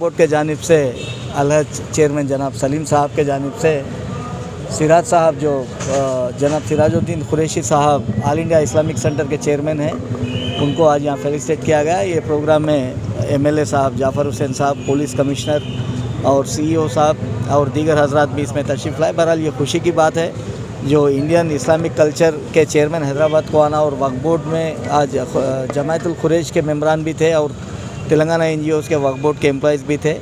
Board के जानिब से अलहज चेयरमैन जनाब सलीम साहब के जानिब से सिराज साहब जो जनाब सिराजुद्दीन कुरैशी साहब ऑल इंडिया इस्लामिक सेंटर के चेयरमैन हैं, उनको आज यहाँ फेलिसिटेट किया गया। ये प्रोग्राम में एमएलए साहब जाफ़र हुसैन साहब, पुलिस कमिश्नर और सीईओ साहब और दीगर हजरात भी इसमें तशरीफ़ लाए। बहरहाल ये खुशी की बात है जो इंडियन इस्लामिक कल्चर के चेयरमैन हैदराबाद को आना, और वक्फ बोर्ड में आज जमायतुल कुरैश के मेंबरान भी थे और तेलंगाना एनजीओज़ के वक्फ बोर्ड के एम्प्लॉइज़ भी थे।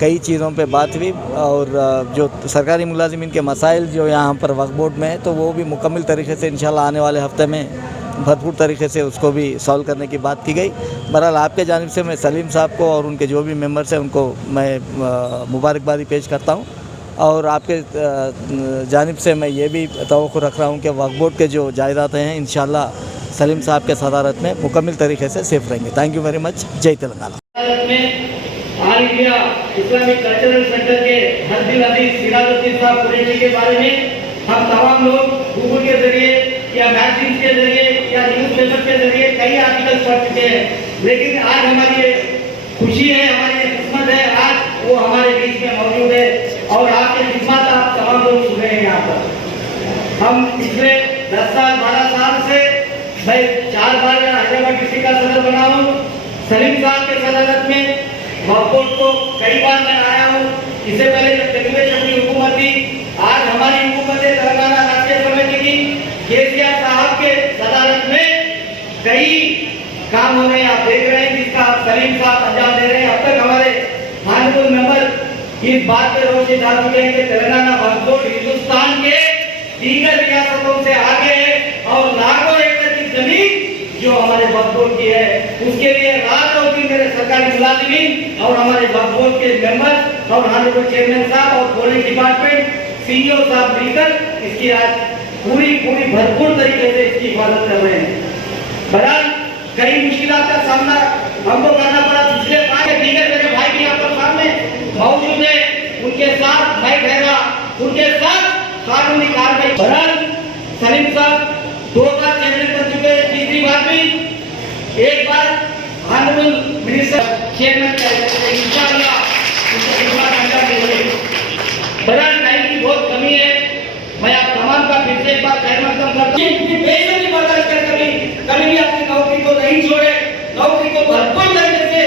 कई चीज़ों पे बात हुई और जो सरकारी मुलाजिमीन के मसाइल जो यहाँ पर वक्फ बोर्ड में है तो वो भी मुकम्मल तरीके से इंशाल्लाह आने वाले हफ्ते में भरपूर तरीके से उसको भी सॉल्व करने की बात की गई। बहरहाल आपके जानिब से मैं सलीम साहब को और उनके जो भी मेंबर्स हैं उनको मैं मुबारकबादी पेश करता हूँ, और आपके जानिब से मैं ये भी तवक्को रख रहा हूँ कि वक्फ बोर्ड के जो जायदाद हैं इंशाल्लाह सलीम साहब के सदारत में मुकम्मल तरीके से सेफ रहेंगे। Thank you very much. जय Telangana. All India Islamic cultural centre के हस्बी अजीज सिराजुद्दीन साहब कुरैशी के बारे में हम तमाम लोग गूगल के जरिए या मैगजीन के जरिए या न्यूज पेपर के जरिए कई आर्टिकल पढ़ चुके हैं, लेकिन आज हमारी खुशी है, हमारी किस्मत है, आज वो हमारे बीच में मौजूद है और आपके खिदमत आप तमाम लोग सुन रहे हैं। यहाँ पर हम पिछले 10 साल 12 साल से मैं 4 बार हैदराबाद डिस्ट्रिक्ट का सदर बना हूँ। सलीम साहब के सदारत में वक्फ बोर्ड को कई बार मैं आया हूँ। इससे पहले जब कांग्रेस अपनी हुकूमत थी, आज हमारी हुकूमत है तेलंगाना राष्ट्रीय समिति की, केसीआर साहब के सदारत में कई काम हो रहे हैं, आप देख रहे हैं, जिसका सलीम साहब अंजाम दे रहे हैं। अब तक हमारे ऑनरेबल मेंबर इस बात पे रोशनी डाल चुके हैं कि तेलंगाना वक्फ बोर्ड हिंदुस्तान के दीगर रियासतों से आगे है और लाखों एकड़ की जमीन जो हमारे वक्फ बोर्ड की है उसके लिए रात और दिन मेरे सरकारी मुलाजिमीन और हमारे वक्फ बोर्ड के मेंबर और ऑनरेबल चेयरमैन साहब और पुलिस डिपार्टमेंट सीईओ साहब मिलकर इसकी आज पूरी भरपूर तरीके से इसकी हिफाजत कर रहे हैं। बहरहाल कई मुश्किलात का सामना हमको करना पड़ा। पिछले 5 दीगर मेरे भाई भी यहाँ पर सामने मौजूद है, उनके साथ मैं ठहरा, उनके साथ कानूनी कार्रवाई। बहरहाल सलीम साहब 2 बार चेयरमैन बन चुके हैं, तीसरी बार भी एक बार ऑनरेबल मिनिस्टर चेयरमैन इंशाअल्लाह उनका खिदमत अंजाम देंगे। बहरहाल टाइम की बहुत कमी है, मैं आप तमाम का फिर से एक बार खैर मकदम करता हूँ। इतनी बेइज्जती बर्दाश्त कर कभी भी अपनी नौकरी को नहीं छोड़े, नौकरी को भरपूर तरीके से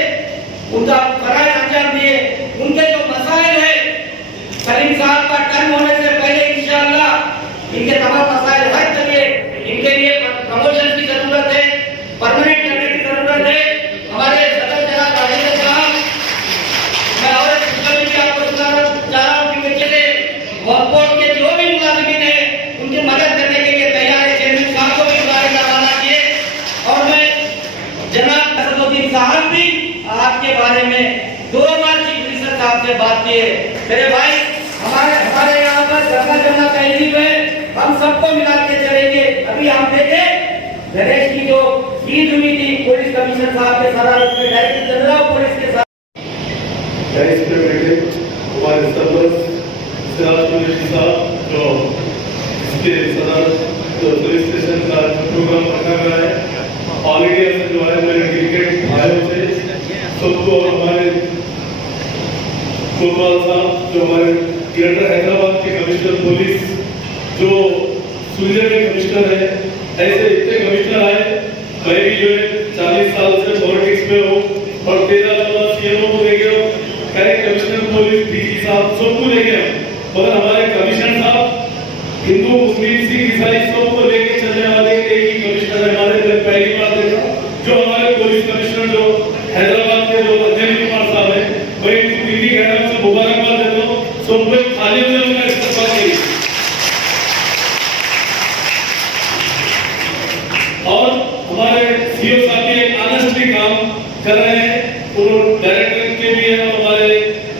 उनका फराइज अंजाम दिए। उनके जो मसाइल है सलीम साहब का टर्म होने से पहले इंशाअल्लाह इनके तमाम मसाइल हल करिए। इनके लिए प्रमोशन की जरूरत है, परमानेंट करने की जरूरत है। हमारे सदर जनाब राजेंद्र साहब, मैं और भी आपको सुनाना चाह रहा हूँ कि जैसे वक्फ बोर्ड के जो भी मुलाजिमीन है उनकी मदद करने के लिए तैयार है। चेयरमैन साहब को भी बुलाने का वादा किए और मैं जनाब असदुद्दीन साहब भी आपके बारे में 2 बार चीफ मिनिस्टर साहब से बात की है। मेरे भाई हमारे यहाँ पर गंगा जमुना तहजीब है, हम सबको मिला के चलेंगे। अभी हम देखे नरेश की जो ईद हुई थी पुलिस कमिश्नर साहब के सदारत में, डायरेक्टर जनरल पुलिस के साथ हमारे सरपंच सिराजुद्दीन साहब जो इसके सदारत पुलिस स्टेशन का प्रोग्राम रखा गया है, ऑल इंडिया से जो है मेरे क्रिकेट भाइयों से सबको, हमारे कोतवाल साहब जो हमारे ग्रेटर हैदराबाद के कमिश्नर पुलिस जो सूर्य के कमिश्नर है, ऐसे इतने कमिश्नर आए। मैं भी जो है 40 साल से पॉलिटिक्स में हूँ और 13-14 सीएमओ को देखे हो, कमिश्नर पुलिस डीजी साहब सबको लेके मगर हमारे कमिश्नर साहब हिंदू मुस्लिम सिख ईसाई सबको लेके चलने वाले एक ही कमिश्नर है हमारे। पहली बार देखा जो हमारे पुलिस कमिश्नर जो हैदराबाद के जो अंजनी कुमार साहब है, मैं इनको दिल्ली कहना से मुबारकबाद देता हूँ। सब लोग खाली में उनका इस्तेमाल करिए और हमारे सीईओ साहब भी एक आनंदी काम कर रहे हैं। उन्होंने डायरेक्टर के भी है और हमारे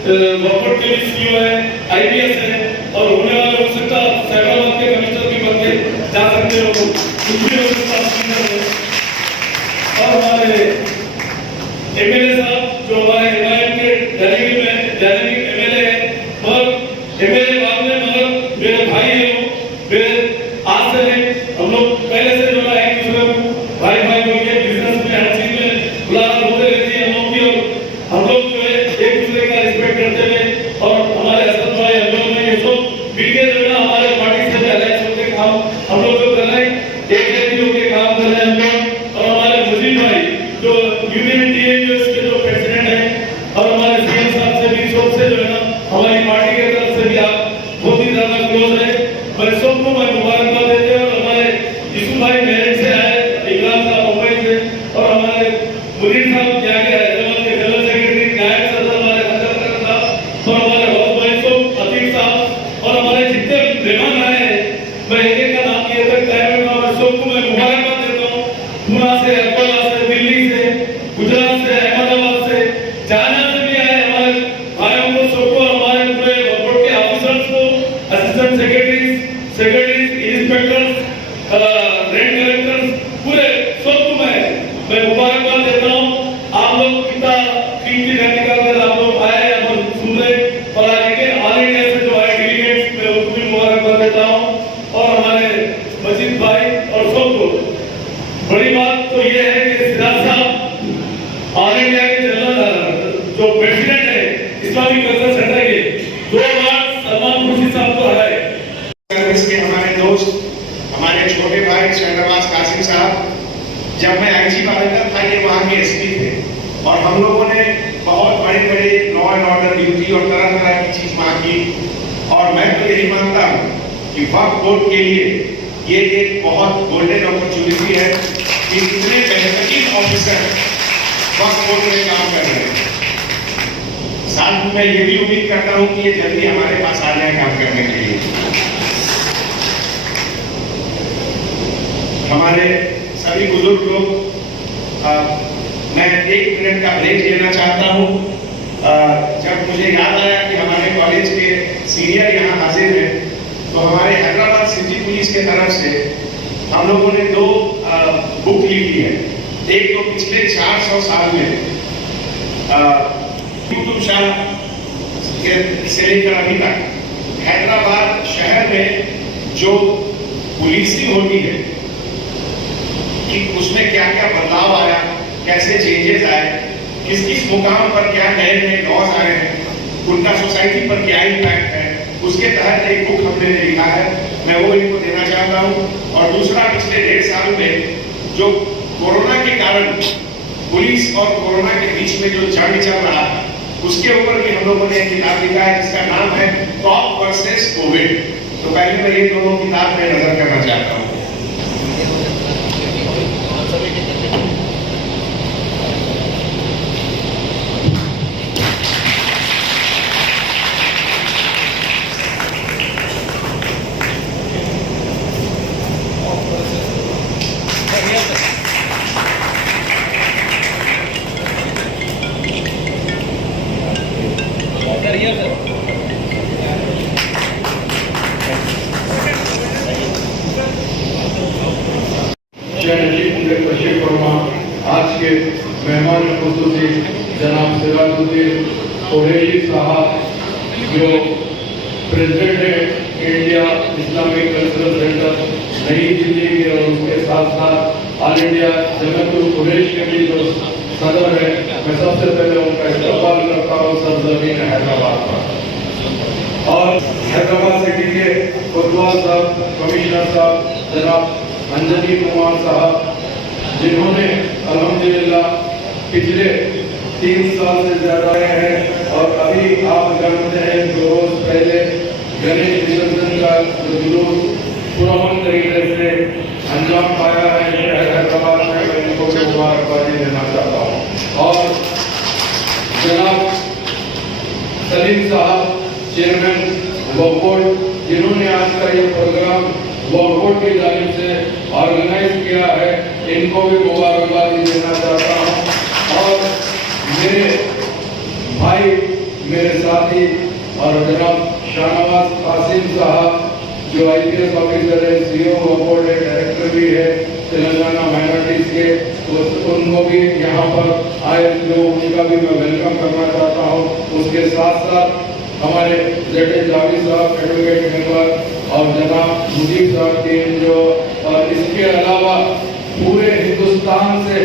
वक्फ बोर्ड के भी सीईओ है, आईपीएस है और होने वाले हो सकता हैदराबाद के कमिश्नर भी बनते जा सकते हो, कुछ भी हो सकता है। और हमारे एमएलए साहब जो हमारे हिमायत के डायनेमिक एमएलए है, और एमएलए बाद में मगर मेरे भाई है, मेरे आज से हम लोग पहले से जो है एक दूसरे को भाई होंगे, बिजनेस में हर चीज में बुलाना होते रहती है हम लोग भी, और हम लोग जो है एक दूसरे का प्रेसिडेंट है इस्लामिक कल्चरल सेंटर के, 2 बार सलमान खुर्शीद साहब को हराए। सर्विस के हमारे दोस्त, हमारे छोटे भाई शहनवाज कासिम साहब, जब मैं आईजी बालाघाट था ये वहाँ के एसपी थे और हम लोगों ने बहुत बड़े बड़े लॉ एंड ऑर्डर ड्यूटी और तरह तरह की चीज वहाँ की। और मैं तो यही मानता हूँ कि वक्फ बोर्ड के लिए ये एक बहुत गोल्डन अपॉर्चुनिटी है कि इतने बेहतरीन ऑफिसर वक्फ बोर्ड में काम कर रहे हैं। साथ में मैं ये भी उम्मीद करता हूँ कि ये जल्दी हमारे पास आ जाए काम करने के लिए। हमारे सभी बुजुर्ग लोग, मैं 1 मिनट का ब्रेक लेना चाहता हूँ। जब मुझे याद आया कि हमारे कॉलेज के सीनियर यहाँ हाजिर हैं, तो हमारे हैदराबाद सिटी पुलिस के तरफ से हम लोगों ने 2 बुक लिखी है। एक तो पिछले 400 साल में कुतुब शाह से लेकर अभी तक हैदराबाद शहर में जो पुलिसिंग होती है कि उसमें क्या क्या बदलाव आया, कैसे चेंजेस आए, किस किस मुकाम पर क्या नए नए लॉज आए हैं, उनका सोसाइटी पर क्या इम्पैक्ट है, उसके तहत एक बुक हमने लिखा है। मैं वो इनको देना चाहता हूँ। और दूसरा, पिछले 1.5 साल में जो कोरोना के कारण पुलिस और कोरोना के बीच में जो जंग चल रहा है, उसके ऊपर भी हम लोगों ने एक किताब लिखा है जिसका नाम है कॉप वर्सेस कोविड। तो पहले मैं ये दोनों किताब में नजर करना चाहता हूँ। आज के मेहमान खुसूसी जनाब सिराजुद्दीन कुरैशी साहब, जो प्रेसिडेंट है इंडिया इस्लामिक कल्चरल सेंटर नई दिल्ली के, और उसके साथ साथ ऑल इंडिया जमतुल कुरैश के भी जो सदर है, मैं सबसे पहले उनका इस्तकबाल करता हूँ सरजमीन हैदराबाद पर। और हैदराबाद सिटी के कोतवाल साहब, कमिश्नर साहब जनाब अंजनी कुमार साहब, जिन्होंने अल्हम्दुलिल्लाह पिछले 3 साल से ज्यादा हैं। और अभी आप जानते हैं 2 रोज पहले गणेश विसर्जन का जो जुलूस पुरअमन तरीके से अंजाम पाया है हैदराबाद में, मैं इनको मुबारकबादी देना चाहता हूँ। और जनाब सलीम साहब, चेयरमैन वक्फ बोर्ड, जिन्होंने आज का ये प्रोग्राम वक्फ बोर्ड की जानिब से ऑर्गेनाइज किया है, इनको भी मुबारकबादी देना चाहता हूँ। और मेरे भाई, मेरे साथी और जनाब शहनवाज कासिम साहब, जो IPS ऑफिसर है, CEO वक्फ बोर्ड है, डायरेक्टर भी है तेलंगाना माइनॉरिटीज के, उनको भी यहाँ पर आए लोग, उनका भी मैं वेलकम करना चाहता हूँ। उसके साथ साथ हमारे ZA जावेद साहब, एडवोकेट मेंबर, और जनाब मुजीब साहब के जो, और इसके अलावा पूरे हिंदुस्तान से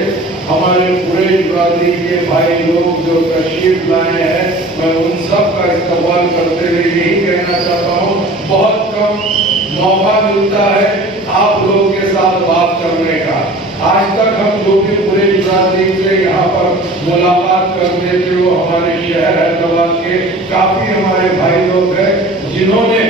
हमारे पूरे बरादरी के भाई लोग जो तशरीफ लाए हैं, मैं उन सब का इस्तेमाल करते हुए यही कहना चाहता हूँ, बहुत कम मौका मिलता है आप लोगों के साथ बात करने का। आज तक हम जो भी पूरे बरादरी से यहाँ पर मुलाकात करते थे, वो हमारे शहर हैदराबाद के काफी हमारे भाई लोग हैं, जिन्होंने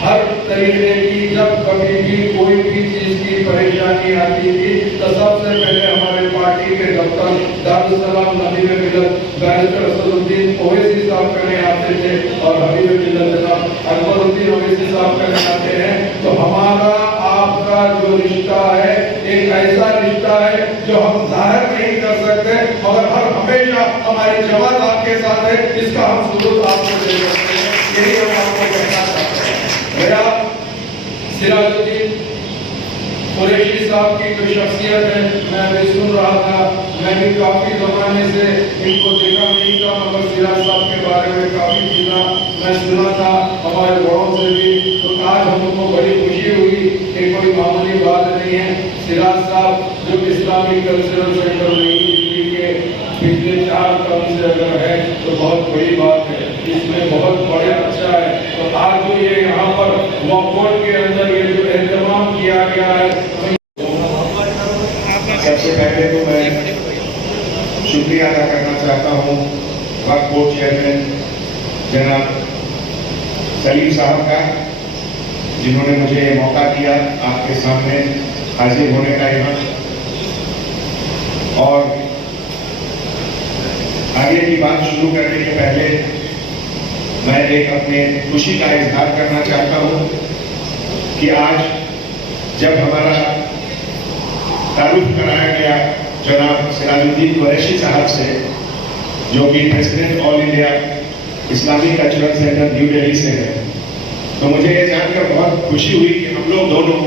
हर तरीके की, जब कभी भी कोई भी चीज की परेशानी आती थी, तो सबसे पहले हमारे पार्टी के दफ्तर दारुसलाम नदी में मिलत बैरिस्टर असदुद्दीन ओवैसी साहब करने आते थे, और हबीब मिलत जनाब अकबरुद्दीन ओवैसी साहब करने आते हैं। तो हमारा आपका जो रिश्ता है, एक ऐसा रिश्ता है जो हम जाहिर नहीं कर सकते, मगर हर हमेशा हमारी जमात आपके साथ है, इसका हम सबूत आपको दे सकते हैं। यही हम आपको कहना चाहते हैं। मेरा सिराजुद्दीन कुरैशी साहब की जो शख्सियत है, मैं भी सुन रहा था, मैं भी काफी जमाने से इनको देखा नहीं था, मगर सिराज साहब के बारे में काफी चीज़ें मैं सुना था हमारे बड़ों से भी। तो आज हमको बड़ी खुशी हुई कि कोई मामूली बात नहीं है। सिराज साहब जो इस्लामिक कल्चरल सेंटर नई दिल्ली के पिछले 4 टर्म से अगर है, तो तो बहुत बड़ी बात है, इसमें बहुत बड़े अच्छा है। तो आज जो ये यहाँ पर वॉकआउट के अंदर ये जो एहतमाम किया गया है, सबसे पहले तो मैं शुक्रिया अदा करना चाहता हूँ वक्फ बोर्ड चेयरमैन जनाब सलीम साहब का, जिन्होंने मुझे ये मौका दिया आपके सामने हाजिर होने का यहाँ। और आगे की बात शुरू करने के पहले मैं एक अपने खुशी का इजहार करना चाहता हूँ कि आज जब हमारा तारुफ कराया गया जनाब सिराजुद्दीन कुरैशी साहब से, जो कि president all India Islamic cultural centre new Delhi से है, तो मुझे ये जानकर बहुत खुशी हुई कि हम लोग दोनों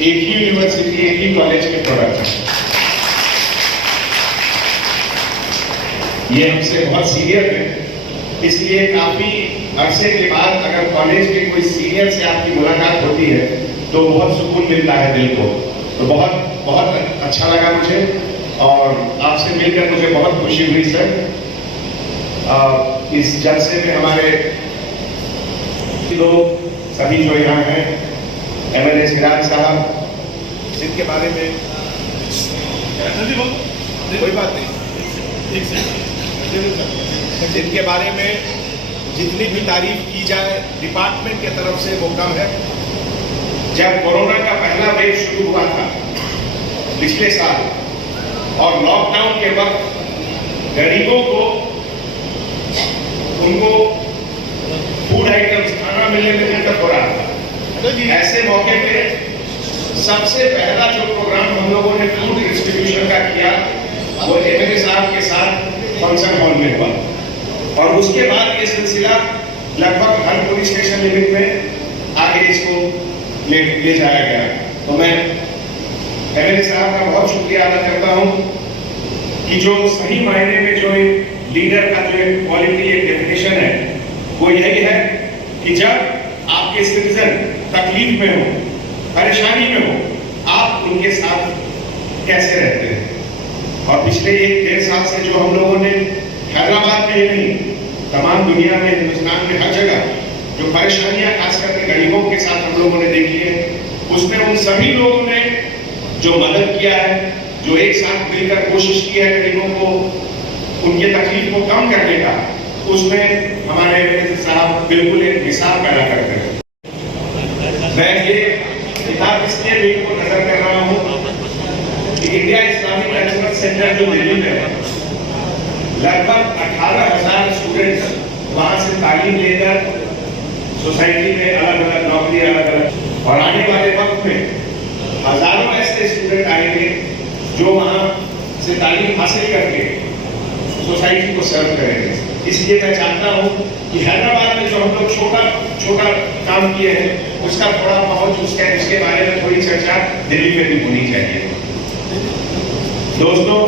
एक ही यूनिवर्सिटी, एक ही कॉलेज के प्रोडक्ट हैं। ये हमसे बहुत सीनियर है, इसलिए काफी अरसे के बाद अगर कॉलेज के कोई सीनियर से आपकी मुलाकात होती है तो बहुत सुकून मिलता है दिल को। तो बहुत बहुत अच्छा लगा मुझे और आपसे मिलकर मुझे बहुत खुशी हुई सर। इस जलसे में हमारे लोग सभी जो यहाँ हैं, एमएलए सिराज साहब, जिनके बारे में कोई बात नहीं, जिनके बारे में जितनी भी तारीफ की जाए डिपार्टमेंट के तरफ से वो कम है। जब कोरोना का पहला वेव शुरू हुआ था पिछले साल और लॉकडाउन के वक्त गरीबों को उनको फूड आइटम्स खाना मिलने में दिक्कत हो रहा था, ऐसे मौके पे सबसे पहला जो प्रोग्राम हम लोगों ने फूड डिस्ट्रीब्यूशन का किया वो एमएलए साहब के साथ फंक्शन हॉल में हुआ और उसके बाद ये सिलसिला लगभग हर पुलिस स्टेशन लिमिट में आगे इसको ले जाया गया। तो मैं एमएलए साहब का बहुत शुक्रिया अदा करता हूं कि जो सही मायने में जो लीडर का जो क्वालिटी एक डेफिनेशन है वो यही है कि जब आपके सिटीजन तकलीफ में हो, परेशानी में हो, आप उनके साथ कैसे रहते हैं। और पिछले 1-1.5 साल से जो हम लोगों ने हैदराबाद में ही नहीं तमाम दुनिया में, हिंदुस्तान में हर जगह जो परेशानियां खास करके गरीबों के साथ हम लोगों ने देखी है, उसमें उन सभी लोगों ने जो मदद किया है, जो एक साथ मिलकर कोशिश की है गरीबों को उनके तकलीफ को कम करने का, उसमें हमारे एमएलए साहब बिल्कुल एक मिसाल पैदा करते हैं। मैं ये किताब इसलिए भी को नजर कर रहा हूँ कि इंडिया इस्लामिक कल्चरल सेंटर जो दिल्ली में है, लगभग 18,000 स्टूडेंट्स वहां से तालीम लेकर सोसाइटी में अलग अलग नौकरी, अलग अलग, और आने वाले वक्त में हजारों ऐसे स्टूडेंट आएंगे जो वहां से तालीम हासिल करके सोसाइटी को सर्व करेंगे। इसलिए मैं चाहता हूं कि हैदराबाद में जो हम लोग छोटा छोटा काम किए हैं उसका थोड़ा बहुत उसके बारे में थोड़ी चर्चा दिल्ली में भी होनी चाहिए। दोस्तों,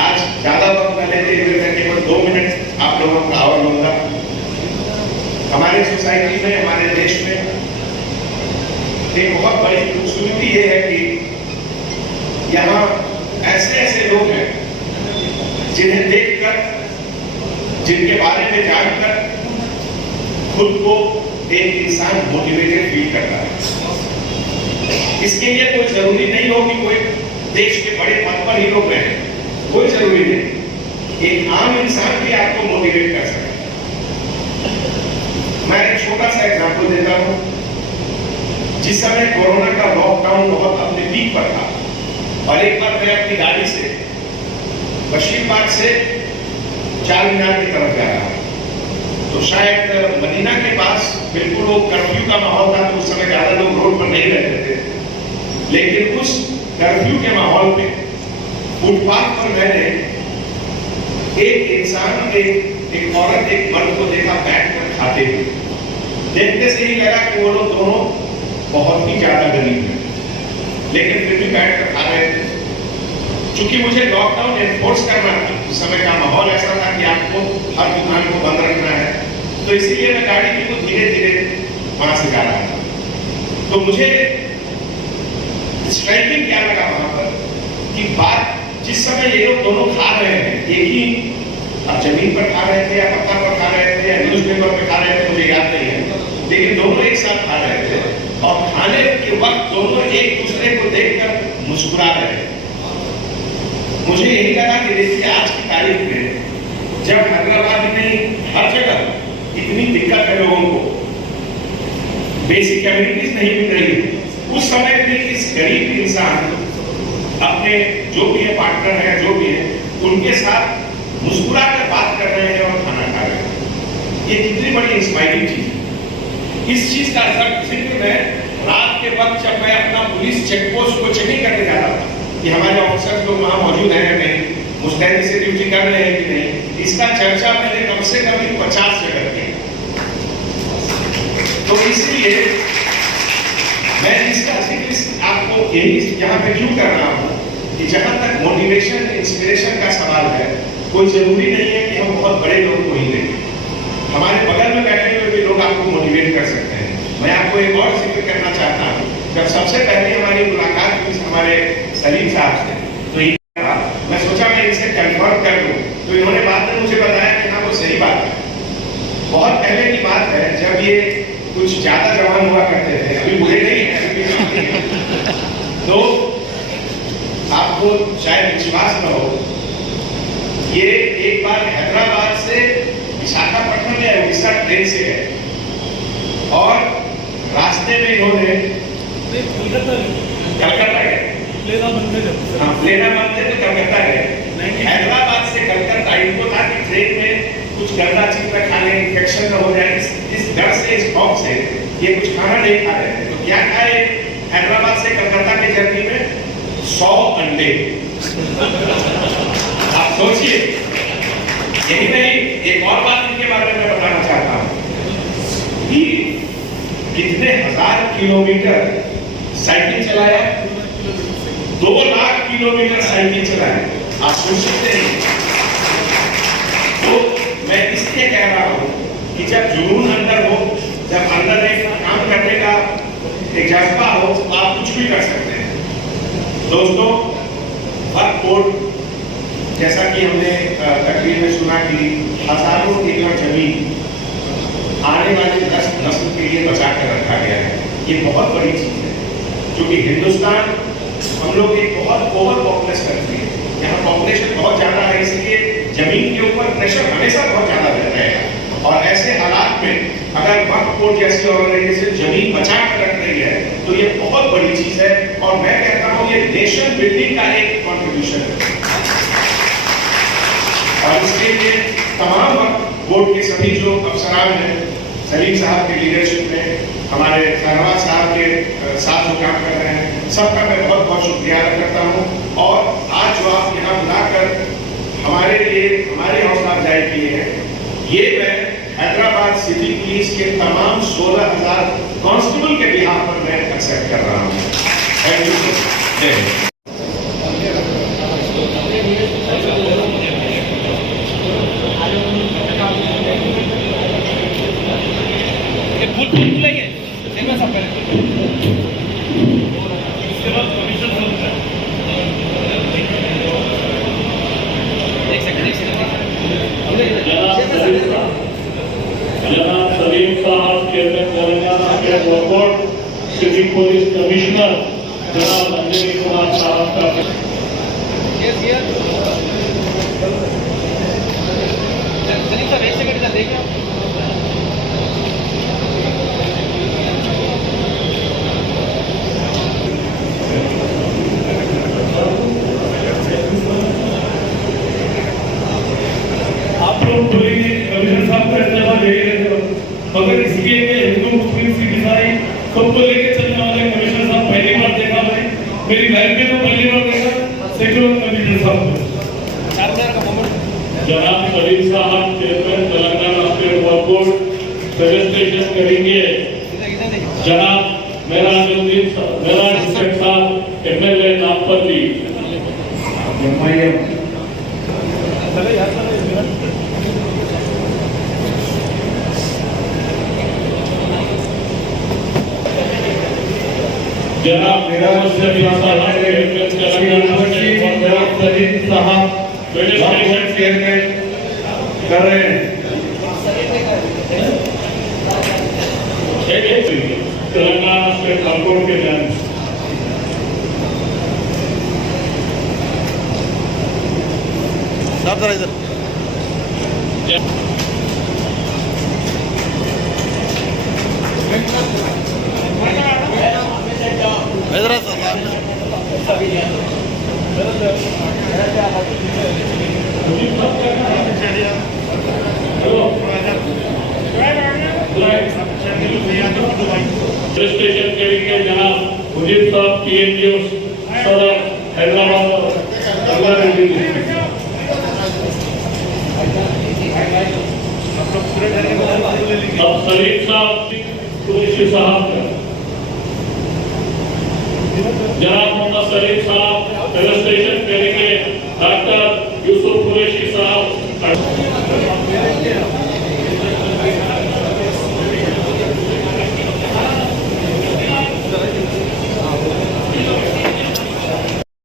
आज ज्यादा वक्त न लेते हुए मैं केवल 2 मिनट आप लोगों का और लूंगा। हमारे सोसाइटी में, हमारे देश में एक बहुत बड़ी खूबसूरती ये है कि यहाँ ऐसे ऐसे लोग हैं जिन्हें देखकर, जिनके बारे में जानकर खुद को एक इंसान मोटिवेटेड फील करता है। इसके लिए कोई जरूरी नहीं हो कि कोई देश के बड़े पद पर ही लोग रहें, कोई जरूरी नहीं, एक आम इंसान भी आपको मोटिवेट कर सकता है। मैं एक छोटा सा एग्जांपल देता हूं। जिस समय कोरोना का लॉकडाउन बहुत अपने पीक पर था और एक बार मैं अपनी गाड़ी से बशीरबाग से चार मीनार की तरफ जा रहा था, तो शायद मदीना के पास बिल्कुल वो कर्फ्यू का माहौल था, तो उस समय ज्यादा लोग रोड पर नहीं रहते थे। लेकिन उस कर्फ्यू के माहौल में फुटपाथ पर मैंने एक इंसान, एक औरत, एक मर्द को देखा बैठ कर खाते हुए। देखने से ही लगा कि वो लोग दोनों बहुत ही ज्यादा गरीब हैं, लेकिन फिर भी बैठ कर खा रहे थे। चूंकि मुझे लॉकडाउन एनफोर्स करना था, उस समय का माहौल ऐसा था कि आपको हर दुकान को बंद रखना है, तो इसलिए मैं गाड़ी को धीरे धीरे वहां से जा रहा था। तो मुझे स्ट्राइकिंग क्या लगा वहां पर कि बात जिस समय ये लोग दोनों खा रहे हैं, एक ही अब जमीन पर खा रहे थे या पत्थर पर खा रहे थे या न्यूज़पेपर पे खा रहे थे, मुझे याद नहीं है, लेकिन दोनों एक साथ खा रहे थे और खाने के वक्त दोनों एक दूसरे को देखकर मुस्कुरा रहे थे। मुझे यही लगा कि देखिए आज की तारीख में जब हैदराबाद में हर जगह इतनी दिक्कत है, लोगों को बेसिक कम्युनिटीज नहीं मिल रही है, उस समय भी इस गरीब इंसान अपने जो भी है पार्टनर है, जो भी है, उनके साथ मुस्कुरा कर बात कर रहे हैं और खाना खा रहे हैं। ये कितनी बड़ी इंस्पायरिंग चीज है। इस चीज का जिक्र मैं रात के वक्त जब मैं अपना पुलिस चेक पोस्ट को चेकिंग करने जा रहा था कि हमारे ऑफिसर्स लोग वहां मौजूद हैं या नहीं, मुस्तैदी से ड्यूटी कर रहे हैं कि नहीं, इसका चर्चा मैंने कम से कम 50 जगह की। तो इसलिए मैं इसका जिक्र आपको यही यहाँ पे क्यों कर रहा हूँ कि जहां तक मोटिवेशन इंस्पिरेशन का सवाल है, कोई जरूरी नहीं है कि हम बहुत बड़े लोग को ही देखें। हमारे बगल में बैठे हुए भी लोग आपको मोटिवेट कर सकते हैं। मैं आपको एक और जिक्र करना चाहता हूँ, जब सबसे पहले हमारी मुलाकात हुई हमारे सलीम साहब से, तो मैं सोचा मैं इनसे कंफर्म कर लूं, तो इन्होंने बाद में मुझे बताया कि हाँ वो सही बात है। बहुत पहले की बात है, जब ये कुछ ज्यादा जवान हुआ करते थे, अभी बुरे नहीं है, तो आपको शायद विश्वास न हो, ये एक बार हैदराबाद से विशाखापट्टनम या उड़ीसा ट्रेन से गए और रास्ते में इन्होंने कलकत्ता गए, प्लेना बंद थे तो कलकत्ता गए। हैदराबाद से कलकत्ता इनको था कि ट्रेन में कुछ गंदा चीज न खा लें, इन्फेक्शन न हो जाए, इस डर से, इस खौफ से ये कुछ खाना नहीं खा रहे थे। तो क्या खाए हैदराबाद से कलकत्ता की जर्नी में? 100 अंडे। आप सोचिए। यही नहीं, एक और बात इनके बारे में बताना चाहता हूं कि कितने हजार किलोमीटर साइकिल चलाया, 2 लाख किलोमीटर साइकिल चलाया। आप सोच सकते हैं। तो मैं इसलिए कह रहा हूं कि जब जुनून अंदर हो, जब अंदर एक काम करने का एक जज्बा हो, तो आप कुछ भी कर सकते हैं। दोस्तों, वक्फ बोर्ड जैसा कि हमने तकरीर में सुना कि हजारों एकड़ जमीन आने वाले 10 नस्ल के लिए बचा कर रखा गया है। ये बहुत बड़ी चीज है, क्योंकि हिंदुस्तान हम लोग एक बहुत ओवर पॉपुलेस कंट्री है, यहाँ पॉपुलेशन बहुत ज्यादा है, इसलिए जमीन के ऊपर प्रेशर हमेशा बहुत ज्यादा रहता है। और ऐसे हालात में अगर वक्फ बोर्ड जैसी ऑर्गेनाइजेशन जमीन बचा कर रख रही है, तो ये बहुत बड़ी चीज है। और मैं कहता हूँ ये नेशन बिल्डिंग का एक कंट्रीब्यूशन है। और इसके लिए तमाम वक्फ बोर्ड के सभी जो अफसरान हैं, सलीम साहब के लीडरशिप में, हमारे शहनवाज साहब के साथ जो काम कर रहे हैं, सबका मैं बहुत बहुत शुक्रिया अदा करता हूँ। और आज जो आप यहाँ बुलाकर हमारे लिए हमारी हौसला अफजाई किए हैं, ये मैं हैदराबाद सिटी पुलिस के तमाम 16,000 कांस्टेबल के बिहाफ पर मैं एक्सेप्ट कर रहा हूँ। Thank you sir. जनाब सलीम साहब चेयरमैन तेलंगाना के वकोट, सिटी पुलिस कमिश्नर जनाब अंजनी कुमार साहब का आप लोग बोलेंगे कमिश्नर साहब का इस्तेमाल ले रहे थे, मगर इसके लिए हिंदू मुस्लिम सिख ईसाई सबको लेके चलने वाले कमिश्नर साहब पहली बार देखा मैंने, मेरी लाइफ में तो पहली बार देखा सेक्युलर कमिश्नर साहब को। जनाब सलीम साहब चेयरमैन तेलंगाना स्टेट वक्फ बोर्ड प्रेजेंटेशन करेंगे। जनाब मेरा शेख साहब एमएलए नागपल्ली। जनाब मेरा शेख साहब तेलंगाना स्टेट वक्फ बोर्ड सलीम साहब रजिस्ट्रेशन चेयरमैन कर रहे हैं। तेलंगाना स्टेट हाईकोर्ट के जज साहब जरा इधर रजिस्ट्रेशन करेंगे जनाब मुजीब साहब PNGO सदर हैदराबाद और रंगारेड्डी। अब सलीम साहब कुरैशी साहब का जनाब मोहम्मद सलीम साहब रजिस्ट्रेशन करेंगे डॉक्टर यूसुफ कुरैशी साहब।